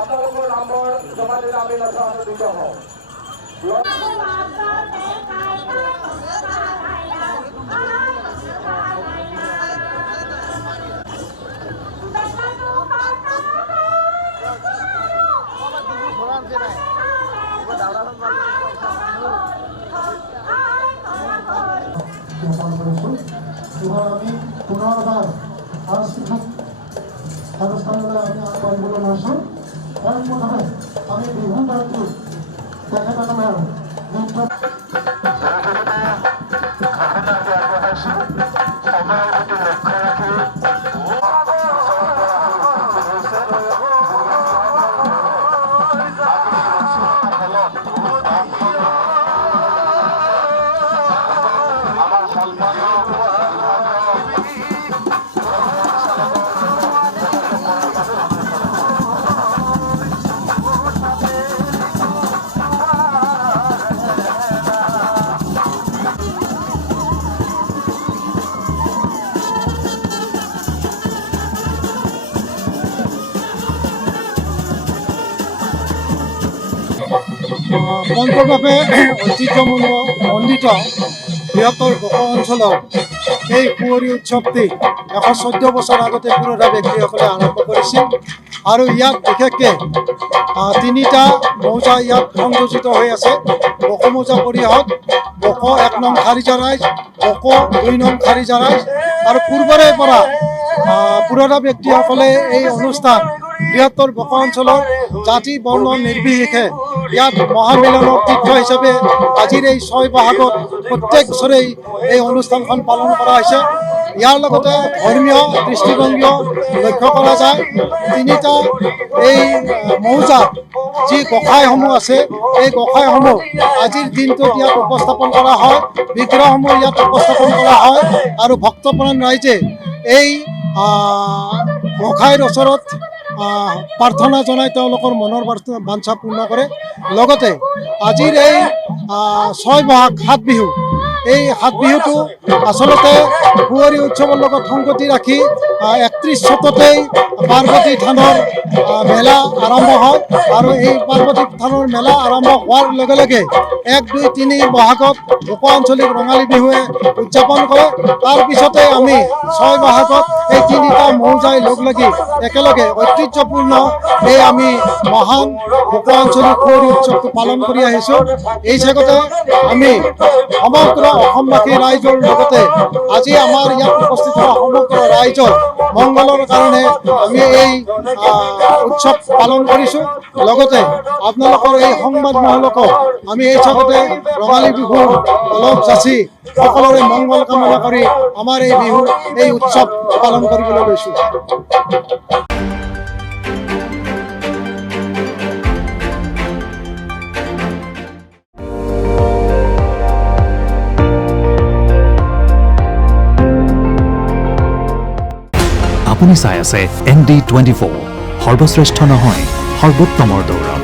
আপোনালোকৰ নাম্বৰ জমা দিলে আমি আনন্দিত হওঁ। আমি পুনৰবাৰ সাংস্কৃতিক অনুষ্ঠানলৈ আমি আগবাঢ়িবলৈ লৈছোঁ। প্ৰথমে আমি বিহু নাচটো তেখেতসকলৰ নৃত্য পঞ্চভাৱে ঐতিহ্যমণ্ডিত বৃহত্তৰ বক অঞ্চলৰ এই কুঁৱৰী উৎসৱটি 114 বছৰ আগতে পুৰোধা ব্যক্তিসকলে আৰম্ভ কৰিছিল আৰু ইয়াত বিশেষকৈ 3টা মৌজা ইয়াত সংযোজিত হৈ আছে। বক মৌজা পৰিষদ, বক 1 নং খাৰিজা ৰাইজ, বক 2 নং খাৰিজা ৰাইজ আৰু পূৰ্বৰে পৰা পুৰোধা ব্যক্তিসকলে এই অনুষ্ঠান বৃহত্তৰ বক অঞ্চলৰ জাতি বৰ্ণ নিৰ্বিশেষে ইয়াত মহামিলনৰ তীৰ্থ হিচাপে আজিৰ এই 6 বহাগত প্ৰত্যেক বছৰেই এই অনুষ্ঠানখন পালন কৰা হৈছে। ইয়াৰ লগতে ধৰ্মীয় দৃষ্টিভংগীও লক্ষ্য কৰা যায়। 3টা এই মৌজাত যি গোঁসাইসমূহ আছে, এই গোঁসাইসমূহ আজিৰ দিনটোত ইয়াত উপস্থাপন কৰা হয়, বিগ্ৰহসমূহ ইয়াত উপস্থাপন কৰা হয় আৰু ভক্তপ্ৰাণ ৰাইজে এই গোঁসাইৰ ওচৰত প্ৰাৰ্থনা জনাই তেওঁলোকৰ মনৰ বাঞ্ছা পূৰ্ণ কৰে। লগতে আজিৰ এই 6 বহাগ 7 বিহু, এই 7 বিহুটো আচলতে কুঁৱৰী উৎসৱৰ লগত সংগতি ৰাখি 31 চ'ততেই পাৰ্বতী থানৰ মেলা আৰম্ভ হয় আৰু এই পাৰ্বতী থানৰ মেলা আৰম্ভ হোৱাৰ লগে লগে 1, 2, 3 বহাগত বক আঞ্চলিক ৰঙালী বিহুৱে উদযাপন কৰে। তাৰপিছতে আমি 6 বহাগত এই 3টা মৌজাই লগ লাগি একেলগে ঐতিহ্যপূৰ্ণ এই আমি মহান বক আঞ্চলিক কুঁৱৰী উৎসৱটো পালন কৰি আহিছোঁ। এই জেগাতে আমি সমগ্ৰ অসমবাসী ৰাইজৰ লগতে আজি আমাৰ ইয়াত উপস্থিত হোৱা সমগ্ৰ ৰাইজৰ মংগলৰ কাৰণে আমি এই উৎসৱ পালন কৰিছোঁ। লগতে আপোনালোকৰ এই সংবাদ মহলকো আমি এই চাপতে ৰঙালী বিহুৰ অলপ যাচি সকলোৰে মংগল কামনা কৰি আমাৰ এই বিহু এই উৎসৱ পালন কৰিবলৈ লৈছোঁ। আপুনি চাই আছে ND24, সৰ্বশ্ৰেষ্ঠ নহয় সৰ্বোত্তমৰ দৌৰ।